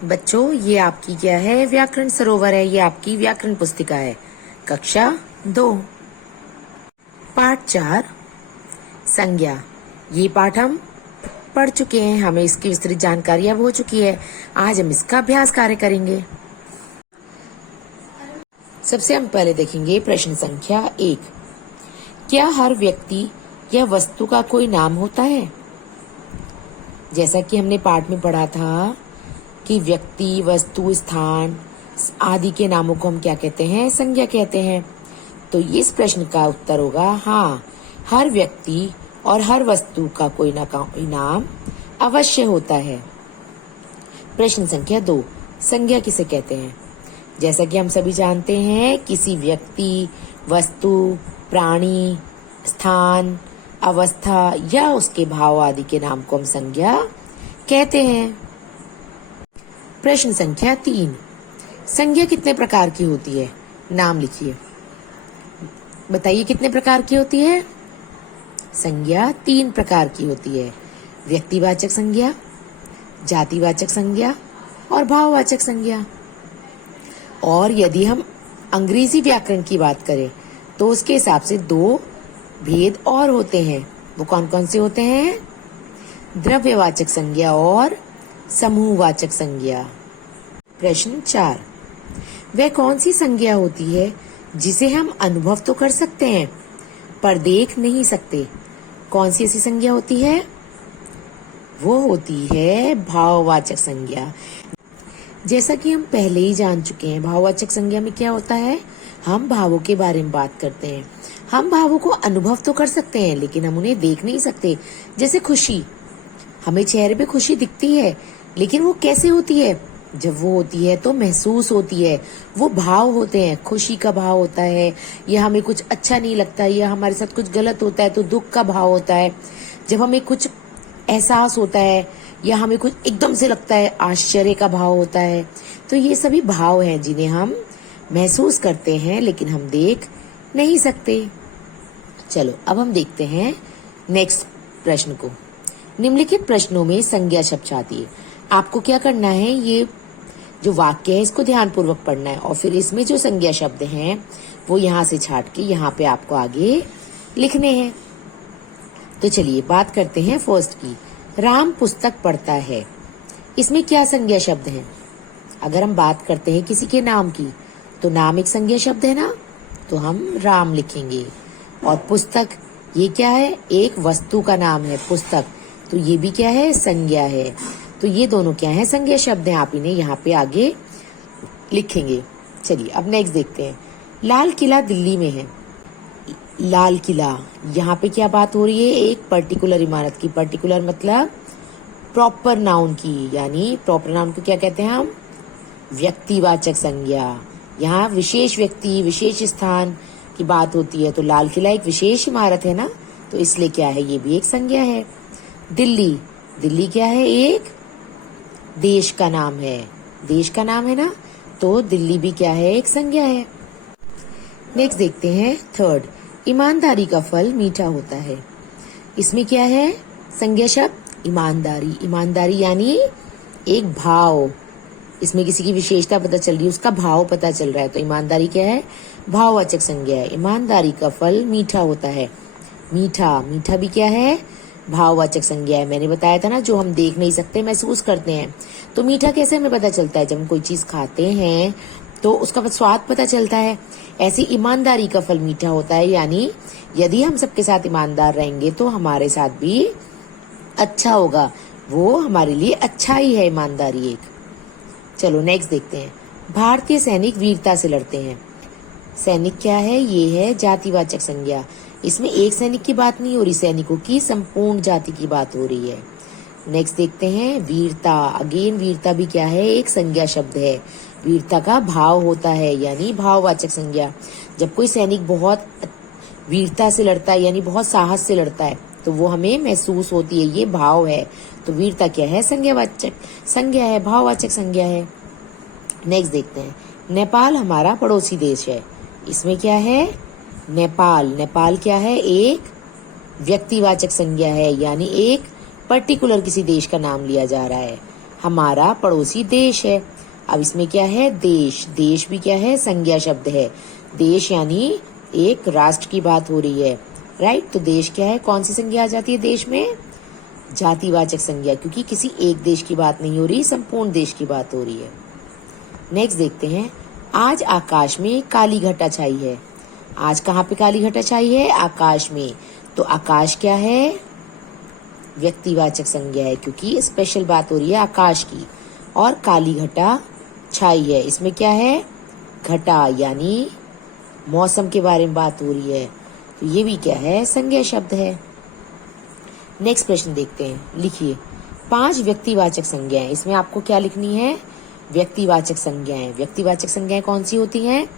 बच्चों, ये आपकी क्या है? व्याकरण सरोवर है। ये आपकी व्याकरण पुस्तिका है, कक्षा 2, पाठ 4, संज्ञा। ये पाठ हम पढ़ चुके हैं, हमें इसकी विस्तृत जानकारी अब हो चुकी है। आज हम इसका अभ्यास कार्य करेंगे। सबसे हम पहले देखेंगे प्रश्न संख्या 1। क्या हर व्यक्ति या वस्तु का कोई नाम होता है? जैसा कि हमने पाठ में पढ़ा था कि व्यक्ति, वस्तु, स्थान आदि के नामों को हम क्या कहते हैं? संज्ञा कहते हैं। तो इस प्रश्न का उत्तर होगा हाँ, हर व्यक्ति और हर वस्तु का कोई ना कोई नाम अवश्य होता है। प्रश्न संख्या 2, संज्ञा किसे कहते हैं? जैसा कि हम सभी जानते हैं, किसी व्यक्ति, वस्तु, प्राणी, स्थान, अवस्था या उसके भाव आदि के नाम को हम संज्ञा कहते हैं। प्रश्न संख्या 3, संज्ञा कितने प्रकार की होती है? नाम लिखिए। बताइए कितने प्रकार की होती है? संज्ञा 3 प्रकार की होती है। व्यक्तिवाचक संज्ञा, जातिवाचक संज्ञा और भाववाचक संज्ञा। और यदि हम अंग्रेजी व्याकरण की बात करें तो उसके हिसाब से 2 भेद और होते हैं। वो कौन कौन से होते हैं? द्रव्यवाचक संज्ञा और समूहवाचक संज्ञा। प्रश्न 4, वह कौन सी संज्ञा होती है जिसे हम अनुभव तो कर सकते हैं पर देख नहीं सकते? कौन सी ऐसी संज्ञा होती है? वो होती है भाववाचक संज्ञा। जैसा कि हम पहले ही जान चुके हैं, भाववाचक संज्ञा में क्या होता है? हम भावों के बारे में बात करते हैं। हम भावों को अनुभव तो कर सकते हैं लेकिन हम उन्हें देख नहीं सकते। जैसे खुशी, हमें चेहरे पे खुशी दिखती है लेकिन वो कैसे होती है? जब वो होती है तो महसूस होती है। वो भाव होते हैं। खुशी का भाव होता है, या हमें कुछ अच्छा नहीं लगता, या हमारे साथ कुछ गलत होता है तो दुख का भाव होता है। जब हमें कुछ एहसास होता है या हमें कुछ एकदम से लगता है, आश्चर्य का भाव होता है। तो ये सभी भाव हैं जिन्हें हम महसूस करते हैं लेकिन हम देख नहीं सकते। चलो अब हम देखते हैं नेक्स्ट प्रश्न को। निम्नलिखित प्रश्नों में संज्ञा शब्द चाहती है। आपको क्या करना है? ये जो वाक्य है इसको ध्यानपूर्वक पढ़ना है और फिर इसमें जो संज्ञा शब्द हैं वो यहाँ से छाट के यहाँ पे आपको आगे लिखने हैं। तो चलिए बात करते हैं फर्स्ट की। राम पुस्तक पढ़ता है, इसमें क्या संज्ञा शब्द है? अगर हम बात करते हैं किसी के नाम की तो नाम एक संज्ञा शब्द है ना, तो हम राम लिखेंगे। और पुस्तक, ये क्या है? एक वस्तु का नाम है पुस्तक, तो ये भी क्या है? संज्ञा है। तो ये दोनों क्या है? संज्ञा शब्द हैं। आप इन्हें यहाँ पे आगे लिखेंगे। चलिए अब नेक्स्ट देखते हैं। लाल किला दिल्ली में है। लाल किला, यहाँ पे क्या बात हो रही है? एक पर्टिकुलर इमारत की। पर्टिकुलर मतलब प्रॉपर नाउन की, यानी प्रॉपर नाउन को क्या कहते हैं हम? व्यक्तिवाचक संज्ञा। यहाँ विशेष व्यक्ति, विशेष स्थान की बात होती है। तो लाल किला एक विशेष इमारत है ना, तो इसलिए क्या है? ये भी एक संज्ञा है। दिल्ली, दिल्ली क्या है? एक देश का नाम है। देश का नाम है ना, तो दिल्ली भी क्या है? एक संज्ञा है। नेक्स्ट देखते हैं थर्ड। ईमानदारी का फल मीठा होता है। इसमें क्या है? संज्ञा शब्द ईमानदारी। ईमानदारी यानी एक भाव। इसमें किसी की विशेषता पता चल रही है, उसका भाव पता चल रहा है। तो ईमानदारी क्या है? भाववाचक संज्ञा है। ईमानदारी का फल मीठा होता है। मीठा, मीठा भी क्या है? भाववाचक संज्ञा है। मैंने बताया था ना, जो हम देख नहीं सकते महसूस करते हैं। तो मीठा कैसे हमें पता चलता है? जब हम कोई चीज खाते हैं तो उसका स्वाद पता चलता है। ऐसी ईमानदारी का फल मीठा होता है, यानी यदि हम सबके साथ ईमानदार रहेंगे तो हमारे साथ भी अच्छा होगा। वो हमारे लिए अच्छा ही है ईमानदारी एक। चलो नेक्स्ट देखते हैं। भारतीय सैनिक वीरता से लड़ते हैं। सैनिक क्या है? ये है जातिवाचक संज्ञा। इसमें एक सैनिक की बात नहीं हो रही, सैनिकों की संपूर्ण जाति की बात हो रही है। नेक्स्ट देखते हैं वीरता। अगेन वीरता भी क्या है? एक संज्ञा शब्द है। वीरता का भाव होता है, यानी भाववाचक संज्ञा। जब कोई सैनिक बहुत वीरता से लड़ता है, यानी बहुत साहस से लड़ता है, तो वो हमें महसूस होती है, ये भाव है। तो वीरता क्या है? संज्ञावाचक संज्ञा है, भाववाचक संज्ञा है। नेक्स्ट देखते हैं। नेपाल हमारा पड़ोसी देश है। इसमें क्या है? नेपाल, नेपाल क्या है? एक व्यक्तिवाचक संज्ञा है, यानी एक पर्टिकुलर किसी देश का नाम लिया जा रहा है। हमारा पड़ोसी देश है। अब इसमें क्या है, देश। देश भी क्या है, संज्ञा शब्द है। देश यानी एक राष्ट्र की बात हो रही है, राइट। तो देश क्या है, कौन सी संज्ञा आ जाती है देश में, जातिवाचक संज्ञा, क्योंकि किसी एक देश की बात नहीं हो रही, संपूर्ण देश की बात हो रही है। नेक्स्ट देखते हैं, आज आकाश में काली घटा छाई है। आज कहाँ पे काली घटा छाई है, आकाश में। तो आकाश क्या है, व्यक्तिवाचक संज्ञा है, क्योंकि स्पेशल बात हो रही है आकाश की। और काली घटा छाई है, इसमें क्या है, घटा यानी मौसम के बारे में बात हो रही है। तो ये भी क्या है, संज्ञा शब्द है। नेक्स्ट प्रश्न देखते हैं, लिखिए 5 व्यक्तिवाचक संज्ञाएं। इसमें आपको क्या लिखनी है, व्यक्तिवाचक संज्ञाएं। व्यक्तिवाचक संज्ञाएं कौन सी होती हैं,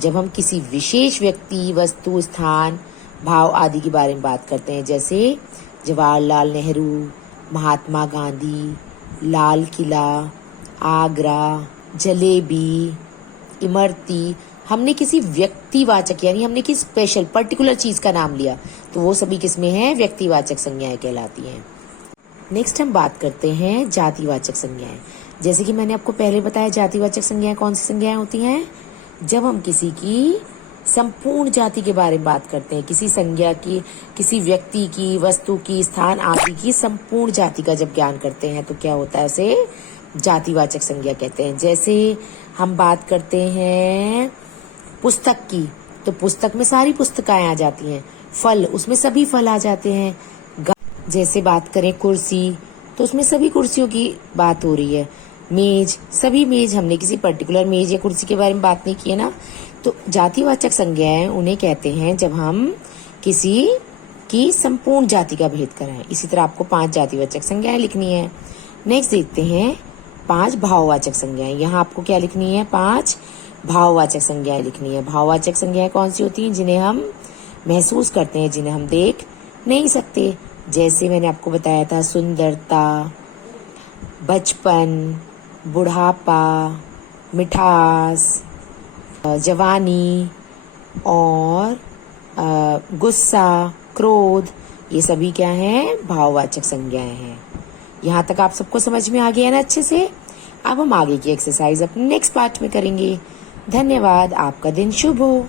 जब हम किसी विशेष व्यक्ति, वस्तु, स्थान, भाव आदि के बारे में बात करते हैं। जैसे जवाहरलाल नेहरू, महात्मा गांधी, लाल किला, आगरा, जलेबी, इमरती। हमने किसी व्यक्तिवाचक यानी हमने किसी स्पेशल पर्टिकुलर चीज का नाम लिया, तो वो सभी किसमें है, व्यक्तिवाचक संज्ञाएं कहलाती हैं। नेक्स्ट हम बात करते हैं जातिवाचक संज्ञाएं। जैसे कि मैंने आपको पहले बताया, जातिवाचक संज्ञाएं कौन सी संज्ञाएं होती हैं, जब हम किसी की संपूर्ण जाति के बारे में बात करते हैं, किसी संज्ञा की, किसी व्यक्ति की, वस्तु की, स्थान आदि की संपूर्ण जाति का जब ज्ञान करते हैं तो क्या होता है, उसे जातिवाचक संज्ञा कहते हैं। जैसे हम बात करते हैं पुस्तक की, तो पुस्तक में सारी पुस्तकें आ जाती हैं। फल, उसमें सभी फल आ जाते हैं। जैसे बात करें कुर्सी, तो उसमें सभी कुर्सियों की बात हो रही है। मेज, सभी मेज, हमने किसी पर्टिकुलर मेज या कुर्सी के बारे में बात नहीं की है ना। तो जातिवाचक संज्ञाएं उन्हें कहते हैं जब हम किसी की संपूर्ण जाति का भेद कराएं। इसी तरह आपको 5 जातिवाचक संज्ञाएं लिखनी है। नेक्स्ट देखते हैं 5 भाववाचक संज्ञाएं। यहाँ आपको क्या लिखनी है, 5 भाववाचक संज्ञाएं लिखनी है। भाववाचक संज्ञाएं कौन सी होती हैं, जिन्हें हम महसूस करते हैं, जिन्हें हम देख नहीं सकते। जैसे मैंने आपको बताया था, सुंदरता, बचपन, बुढ़ापा, मिठास, जवानी और गुस्सा, क्रोध, ये सभी क्या हैं, भाववाचक संज्ञाएं हैं। यहाँ तक आप सबको समझ में आ गया ना अच्छे से। अब हम आगे की एक्सरसाइज अपने नेक्स्ट पार्ट में करेंगे। धन्यवाद, आपका दिन शुभ हो।